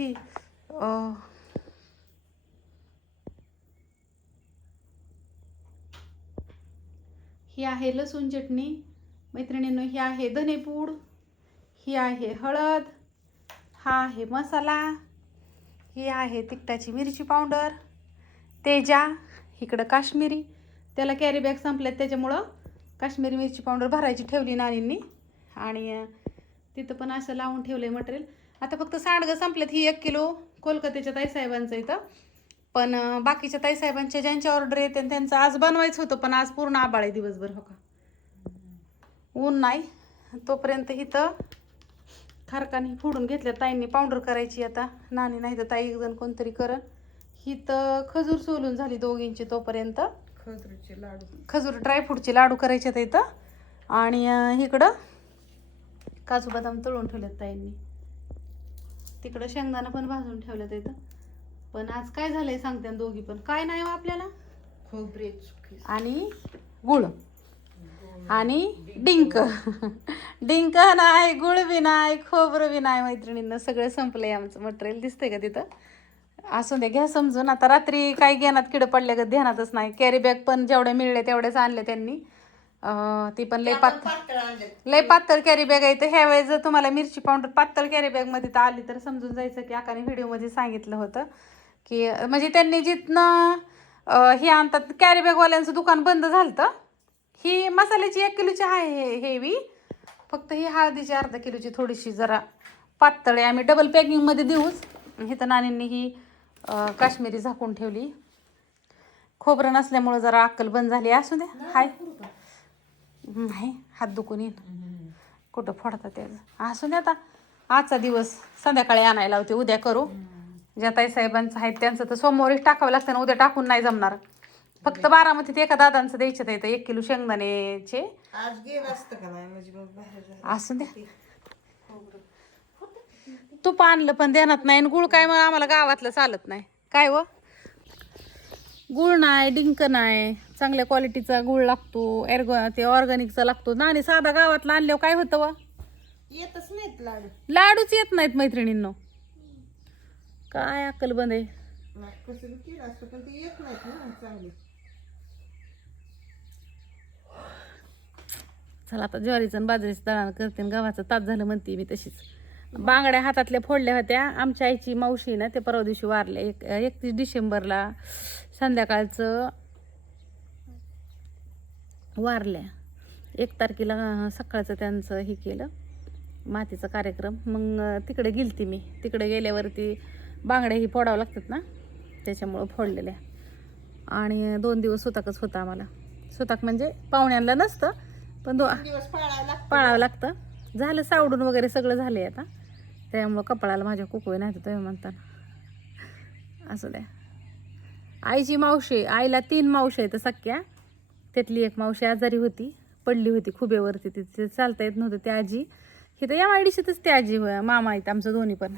ही ही आहे लसूण चटणी. मैत्रिणींनो ही आहे धनेपूड. ही आहे हळद. हा आहे मसाला. ही आहे तिखटाची मिरची पावडर. तेजा इकडं काश्मीरी. त्याला कॅरी बॅग संपल्यात त्याच्यामुळं काश्मीरी मिरची पावडर भरायची ठेवली नानींनी. आणि तिथं पण असं लावून ठेवलं आहे मटेरियल आता फक्त सांडगं संपल्यात ही एक किलो कोलकात्याच्या ताईसाहेबांचं इथं. पण बाकीच्या ताईसाहेबांच्या ज्यांची ऑर्डर येते त्यांचं आज बनवायचं होतं पण आज पूर्ण आबाळ आहे दिवसभर हो का? ऊन नाही. तोपर्यंत इथं खारकानी फोडून घेतल्या ताईंनी पावडर करायची आता. नानी नाही तर ताई एक जण कोणतरी करन ही तर खजूर सोलून झाली दोघींची तोपर्यंत. खजूरचे लाडू. खजूर ड्रायफ्रूटचे लाडू करायचे आहेत इथं. आणि इकडं काजू बदाम तळून ठेवलेत ताईंनी. तिकडं शेंगदाणा पण भाजून ठेवलेत इथं पण आज काय झालंय सांगते दोघी पण. काय नाही हो आपल्याला. खोबरे आणि गुळ. आणि डिंक. डिंक नाही गुळ बी नाही खोबरं बी नाही मैत्रिणींना. सगळं संपलंय आमचं. मटेरियल दिसतंय का तिथं? असू द्या घ्या समजून. आता रात्री काही घेण्यात किडं पडले का ध्यानातच नाही. कॅरी बॅग पण जेवढे मिळले तेवढेच आणले त्यांनी. ती पण लय आणले लय पातळ कॅरी बॅग आहे. तर ह्या वेळेस जर तुम्हाला मिरची पावडर पातळ कॅरी बॅगमध्ये तर आली तर समजून जायचं की आकाने व्हिडिओमध्ये सांगितलं होतं. की म्हणजे त्यांनी जिथनं हे आणतात कॅरी बॅगवाल्यांचं दुकान बंद झालं ही मसाल्याची एक किलोची आहे हे हेवी फक्त ही हळदीची अर्धा किलोची थोडीशी जरा पातळ आहे. आम्ही डबल पॅकिंगमध्ये देऊच. इथं नानींनी ही अं, काश्मीरी झाकून ठेवली. खोबरं नसल्यामुळं जरा अक्कल बंद झाली. असू द्या. हाय. नाही हात दुखून येईन कुठं फोडतात त्याचं असू द्या आता. आजचा दिवस संध्याकाळी आणायला होते उद्या करू. ज्या ताई साहेबांचं आहेत त्यांचं तर सोमवारीच टाकावं लागतं ना उद्या टाकून नाही जमणार. फक्त बारामतीत एका दादांचं द्यायचं त्याचं एक किलो शेंगदाण्याचे म्हणजे असू द्या तूप आणलं पण देण्यात नाही आणि गुळ काय मग आम्हाला गावातलं चालत नाही. काय व? गुळ नाही डिंक नाही. चांगल्या क्वालिटीचा गुळ लागतो एर्गो ते ऑर्गॅनिकचा लागतो. ना आणि साधा गावातला आणल्यावर काय होतं व येतच नाहीत लाडू. लाडूच येत नाहीत मैत्रिणींनो. काय अक्कल बंद आहे? नाही, कसं बी केलं असतं पण ते येत नाहीत ना चांगले. चला आता ज्वारीचं आणि बाजरीचं दळण करते आणि गव्हाचं ताप झालं म्हणते मी तशीच. बांगड्या हातातल्या फोडल्या होत्या. आमच्या आईची मावशी ना ते परवा दिवशी वारले एक एकतीस डिसेंबरला संध्याकाळचं वारल्या. एक तारखेला सकाळचं त्यांचं हे केलं मातीचा कार्यक्रम. मग तिकडे गेलती मी. तिकडे गेल्यावरती बांगड्या ही फोडावं लागतात ना त्याच्यामुळं फोडलेल्या. आणि दोन दिवस सुताकच होता आम्हाला. सुताक म्हणजे पाहुण्यांना नसतं पण दो. पाळावं लागतं. झालं सावडून वगैरे सगळं झालंय आता. त्यामुळं कपाळाला माझ्या कुकवे नाही तर तुम्ही म्हणताना. असू द्या. आईची मावशी आईला तीन मावशी आहेत सख्या. त्यातली एक मावशी आजारी होती पडली होती खुबेवरती तिथे चालता येत नव्हतं. त्या आजी इथं या वाडीशीतच त्या आजी होय, मामा आहेत आमचं दोन्ही पण.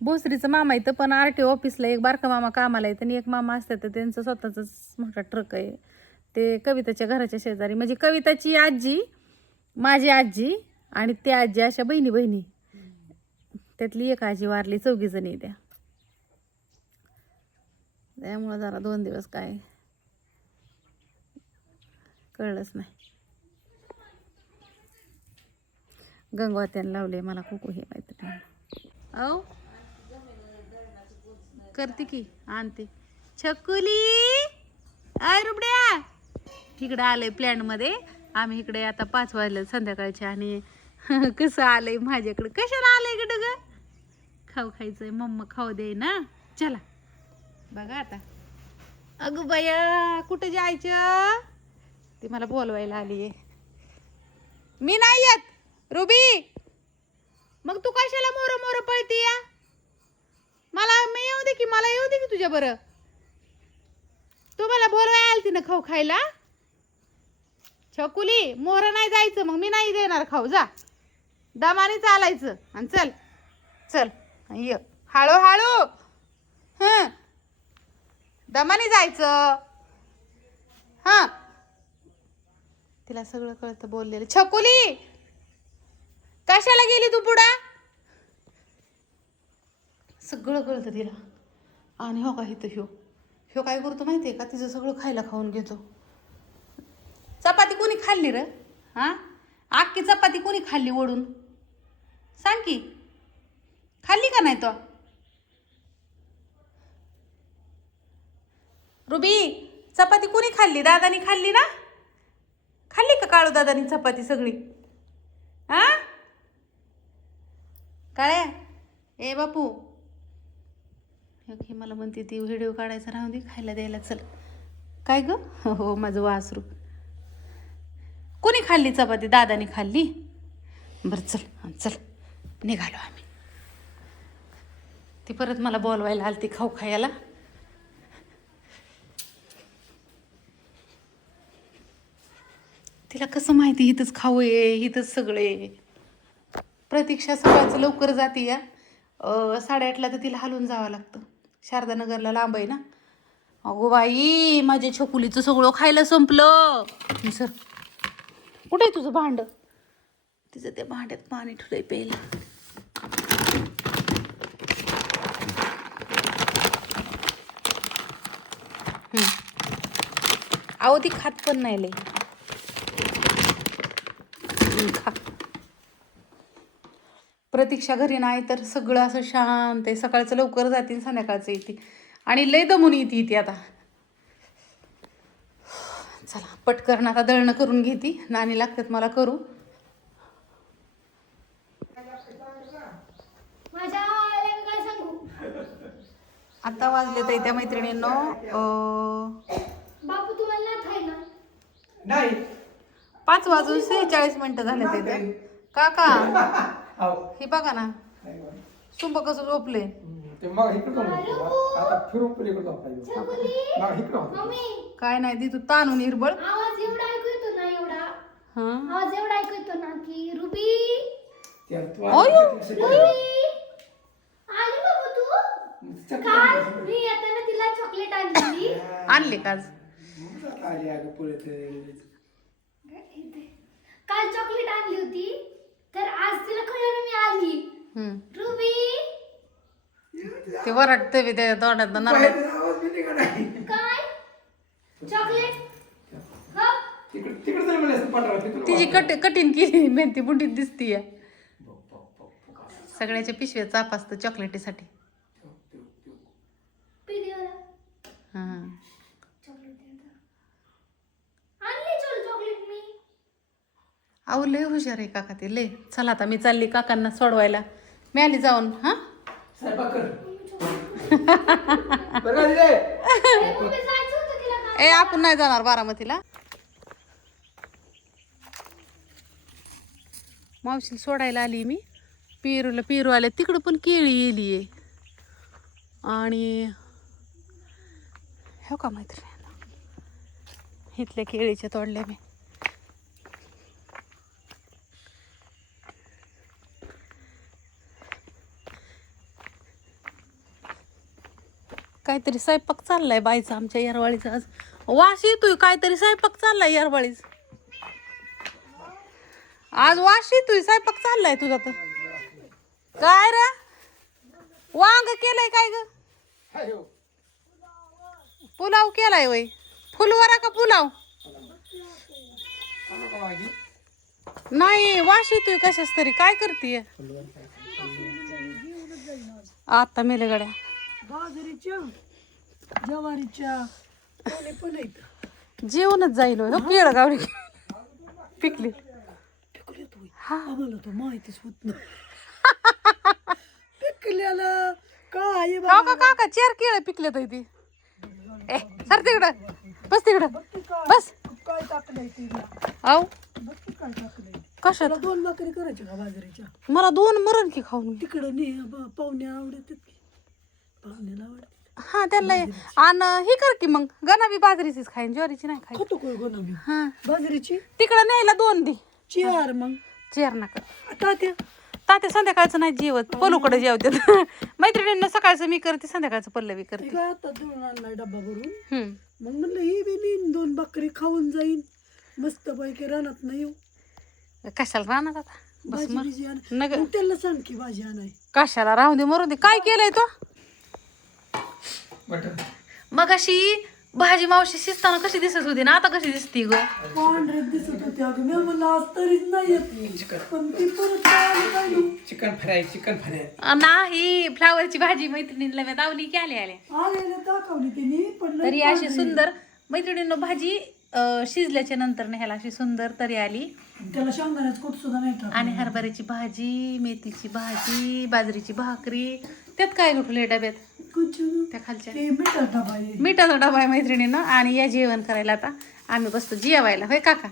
भोसरीचं मामा इथं पण आर टी ऑफिसला एक बारका मामा कामाला येतं आणि एक मामा असतात तर त्यांचं स्वतःच मोठा ट्रक आहे. ते कविताच्या घराच्या शेजारी म्हणजे कविताची आजी माझी आजी आणि त्या आजी अशा बहिणी बहिणी त्यातली एक आजी वारली चौघी जणी त्या. त्यामुळं जरा दोन दिवस काय कळलंच नाही. गंगवात्यानं लावले मला कुकू हे माहिती अहो औ करते की आणते. छकुली! आय रुबड्या! इकडं आलंय प्लॅनमध्ये. आम्ही इकडे आता पाच वाजले संध्याकाळचे आणि कसं आलंय माझ्याकडे? कशाला आलंय ग ग खाऊ खायचंय मम्मा खाऊ दे ना. चला. बघा आता. अगं बया कुठं जायचं? ती मला बोलवायला आली मी नाही येत. रुबी! मग तू कशाला मोर मोर पळती या? मला मी येऊ दे की मला येऊ दे की तुझ्या बरं. तू मला बोलवाय आलती ना खाऊ खायला? छकुली मोर नाही जायचं मग मी नाही देणार खाऊ. जा. दमाने चालायचं. आणि चल. चल. ये. हळू हळू! हं. दमाने जायचं. हा. तिला सगळं कळतं बोललेलं. छकुली! कशाला गेली तू पुढं? सगळं कळतं तिला. आणि हो का इथं ह्यो? ह्यो काय करतो माहिती आहे का? तिचं सगळं खायला खाऊन घेतो. चपाती कोणी खाल्ली र? हां? अख्खी चपाती कोणी खाल्ली ओढून सांग की. खाल्ली का नाही तो? रुबी चपाती कोणी खाल्ली? दादानी खाल्ली ना? खाल्ली का काळू दादानी चपाती सगळी? हा? काळ्या ए बापू. हे मला म्हणते ती व्हिडिओ काढायचा राहून दे खायला द्यायला चल. काय ग? हो माझं वासरू. कोणी खाल्ली चपाती? दादाने खाल्ली? बरं चल चल. निघालो आम्ही. ती परत मला बोलवायला आली ती खाऊ खायला. तिला कसं माहिती हिथंच खाऊ ये हिथंच सगळे प्रतीक्षा सकाळचं लवकर जाते या. साडेआठला तर तिला हलवून जावं लागतं. शारदानगरला लांब आहे ना. अगो बाई माझ्या छकुलीचं सगळं खायला संपलं. सर कुठे आहे तुझं भांड? तिचं त्या भांड्यात पाणी ठुलंय प्यायला. अहो ती खात पण नाही लई. खा प्रतीक्षा घरी नाही तर सगळं असं शांत आहे. सकाळचं लवकर जाते आणि संध्याकाळचं येते आणि लय दमून येते ती आता. चला पटकन आता दळणं करून घेते. नाणी लागतात मला करू. आता वाजले तर त्या मैत्रिणींनो अं, बापू तुम्हाला नाही. पाच वाजून सेहेचाळीस मिनिटं झाले ते ते. काका अहो, हे बघा ना. सुंब कसं झोपले. ते काय नाही दी तू ताणून हिरबळ आवाज एवढा ऐकू येतो ना एवढा. हा. आवाज एवढा ऐकू येतो ना की रुबी. त्याला तू अयो, काल चॉकलेट आणली होती. तर आज तिला कळलं मी आली. हम्म. रुबी. ते वरटते बी त्या तोंडात बाहेरचा आवाज. काय? चॉकलेट हा? तिकडे तिकडे तरी मला असं पाठवा तिथून तिची. कट कठीण केली. मेहनती बुंडीत दिसतीये. सगळ्याच्या पिशव्या चाप असतं चॉकलेटीसाठी पिदिओला हा चॉकलेट द्या आणली चल चॉकलेट मी अहो लय हुशार आहे काका ते लय. चला आता मी चालली काकांना सोडवायला. मी आली जाऊन हा? ए, आपण नाही जाणार बारामतीला. मावशीला सोडायला आली मी. पेरूला पेरू आले तिकडं पण केळी येली आहे आणि हो का मैत्रिणी? इथल्या केळीच्या तोडल्या मी. काहीतरी स्वयंपाक चाललाय बाईचा आमच्या येरवाळीचा आज. वास येतोय काहीतरी स्वयंपाक चाललाय येरवाळीच. आज वास येतोय स्वयंपाक चाललाय तुझा तर. काय रे? वांग केलंय काय ग? पुलाव केलाय वय. फुलवरा का पुलाव? नाही वास येतोय कशाच तरी. काय करतीये? आता मेले गड्या. बाजरीच्या ज्वारीच्या कोणी पण आहेत. जेवणच जाईल. हो केळ गावडी पिकली. पिकले तो हा. आम्हाला तो माहितीच होत नाही. पिकल्याला काय हो का काका चार केळ पिकले तर ती. ए सर तिकडं. बस तिकडं. बस. काय टाकलंय तिला. आव बघ काय टाकलंय. कशात? त्याला दोन भाकरी करायच्या का बाजरीच्या? मला दोन मरण की खाऊन. तिकडं ने पाहुण्या आवडतात की. हा त्यांना आणि हे कर की मग. गणा बी बाजरीचीच खाईन ज्वारीची नाही खाई खातो कोण कोणाबी हा. बाजरीची? तिकडं न्यायला दोन दे. चियार मग. चेअर नका. आता तात्या संध्याकाळचं नाही जेवत. पलूकडे जेवते मैत्रिणींना सकाळचं मी करते संध्याकाळचं पल्लवी करते. आता दोन डब्बा भरून? हम्म. मग म्हणलं ही बी नेईन दोन भाकरी खाऊन जाईन. मस्त पैकी रानात नाही येऊ. कशाला राहणार आता? बस भाजी मग. बिजी आण नग मग त्याला सांग की भाजी आणाय. कशाला? राहू दे मरू दे. काय केलंय तो? बटर मग अशी भाजी मावशी शिजताना कशी दिसत होती ना? आता कशी दिसती ग? पांढरे दिसत होते अगं. मी म्हणलं आज तरीच नाही येत. पण ती परत काय आली. Chicken fry chicken fry. अ, नाही. फ्लावरची भाजी मैत्रिणीला मी दावली की आले आले. आलेले दाखवली तिने. पण लई तरी अशी सुंदर मैत्रिणीनं भाजी अ, शिजल्याच्या नंतर ह्याला अशी सुंदर तरी आली. त्याला शेंगदाण्याचं कुठ सुद्धा नाही टाकलं. आणि हरभऱ्याची भाजी मेथीची भाजी बाजरीची भाकरी. त्यात काय घुटले डब्यात. त्या खालच्या. मिठाचा डबा आहे मैत्रिणीनं आणि या जेवण करायला आता आम्ही बसतो जेवायला. होय काका?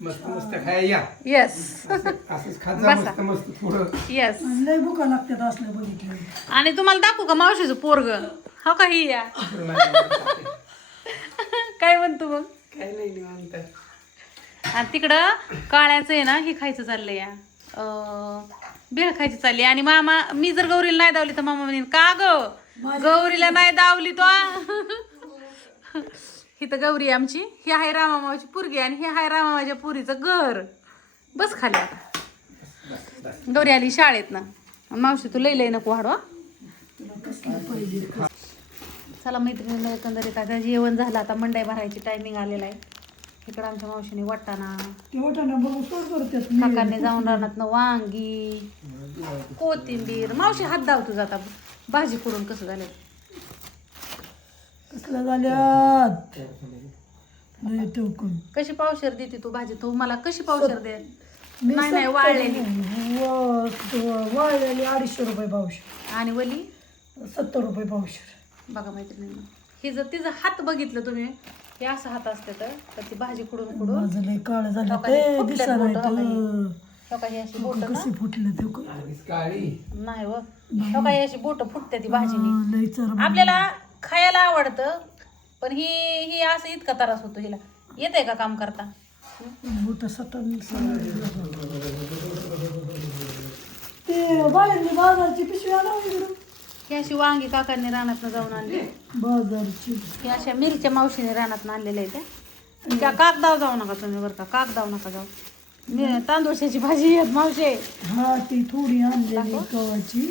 मस्त मस्त खाय या. येस असंच खात जा बसा. मस्त मस्त थोडं. येस आणि लय भुका लागतात असल्या बघितलं आणि तुम्हाला दाखवू का मावशीचं पोरग? हो का ही या? काय म्हणतो मग? काय नाही निवांत. आणि तिकडं काळ्याचं आहे ना हे खायचं चाललंय या. अं, भेळ खायची चालली. आणि मामा मी जर गौरीला नाही दावली तर मामा म्हणेन का ग? गौरीला नाही दावली तो ही? तर गौरी आमची. ही आहे रामामाची पोरगी आणि ही आहे रामामाच्या पुरीचं घर. बस खाली आता. गौरी आली शाळेत ना. मावशी तू लई लई नको वाढवा चला मैत्रिणीनं एकंदरीत आता जेवण झालं. आता मंडई भरायची टायमिंग आलेला आहे. इकडं आमच्या मावशीने वाटाणा. वाटाणा करतात काकांनी जाऊन रानात वांगी कोथिंबीर. मावशी हात धावतो जाता. भाजी करून कसं झालं लय टोकून कशी पावशर देते तू भाजी? तू मला कशी पावशर दे? नाही नाही वाळलेली. वा- वाळलेली अडीचशे रुपये पावशे आणि वली? सत्तर रुपये पावशे बघा मैत्रिणींना. हे जर तिचं हात बघितलं तुम्ही हे असं हात असते तर तर ती भाजी खुडून खुडून माझं लय काळ झालं. ते दिसा नाही बोटं तर हो का ही अशी बोट कशी फुटले ते क- नाही व. अशी बोट फुटते ती भाजीनी. हा, लय चर आपल्याला खायला आवडतं पण ही ही असं इतका त्रास होतो हिला. येते का काम करता? मोठं सटन ते बाहेरली बाजारची पिशवी इकडं ही अशी वांगी काकांनी रानातनं जाऊन आणली. बाजारची. ही अशा मिरच्या मावशीने रानातनं आणलेल्या आहेत त्या. त्या कागदाव जाऊ नका तुम्ही बरं का कागदाव नका जाऊ. मी तांदूळशाची भाजी येत मावशे. हा ती थोडी आणलेली गव्हाची.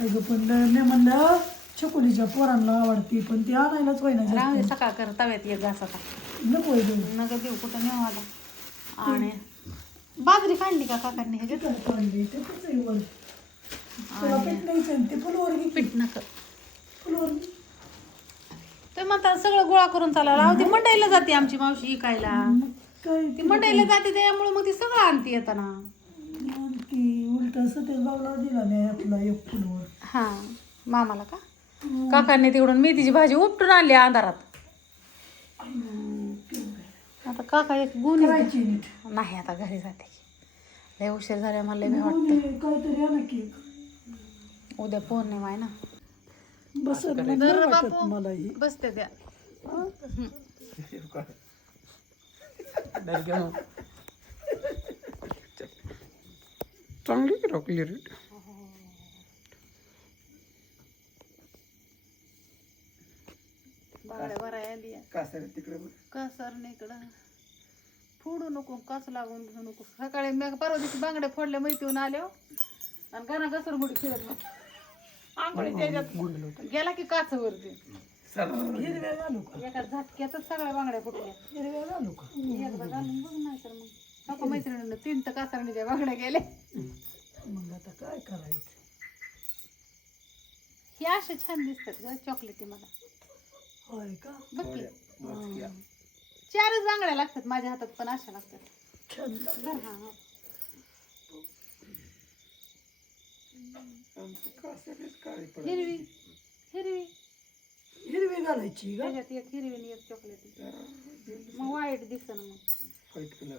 अगं पण मी म्हणलं छकुलीच्या पोरांना आवडते पण ती आणायलाच होईना राहू दे जास्त. सकाळ कर तव्यात एक घास आता. नको आहे देऊ नका देऊ कुठं नेऊ आता. आणि बाजरी काढली का काकांनी हे काढली ते पण आहे वर. तुला पीठ ते नका. फुलवर तुम्ही म्हणता सगळं गोळा करून चाला. राहू ती मंडईला जाते आमची मावशी इकायला. काय ती मंडईला जाते त्यामुळे मग ती सगळं आणते येताना. उलट सतेज दिला नाही आपला एक फुलवर. हा मामाला का? काकांनी तिकडून मेथीची भाजी उपटून आणली अंधारात. आता काका एक नीट. नाही आता घरी जाते. लय उशीर झाल्या मला लय वाटतं. काहीतरी आणा केक उद्या पौर्णिमा आहे ना. बसत नाही तर वाटत बापू मला ही बसते त्या चांगली की रॉकली रेट. बांगड्या भराय आली कासार तिकडे बघ. कसर इकडं. फोडू नको कस लागून घेऊ नको. सकाळी मी परवा दिवशी बांगड्या फोडल्या माहिती येऊन आल्या आणि गाणं घसर गुडी खेळत आंघोळीच्या ह्याच्यात गेला की काचवरती. हिरव्या घालू का? एका झटक्यातच सगळ्या बांगड्या फुटल्या. हिरव्या घालू का? एकदा घालून बघ नाही तर मग. नको मैत्रिणीनं तीन तर कासरणीच्या बांगड्या गेल्या. मग आता काय करायचं? हे असे छान दिसतात ग चॉकलेटी मला. होय का? बघ की. हं. चारच बांगड्या लागतात माझ्या हातात पण अशा लागतात. छान. हिरवी हिरवी. हिरवी घालायची का? त्याच्यात एक हिरवी आणि एक चॉकलेटी मग वाईट दिसन मग. White colour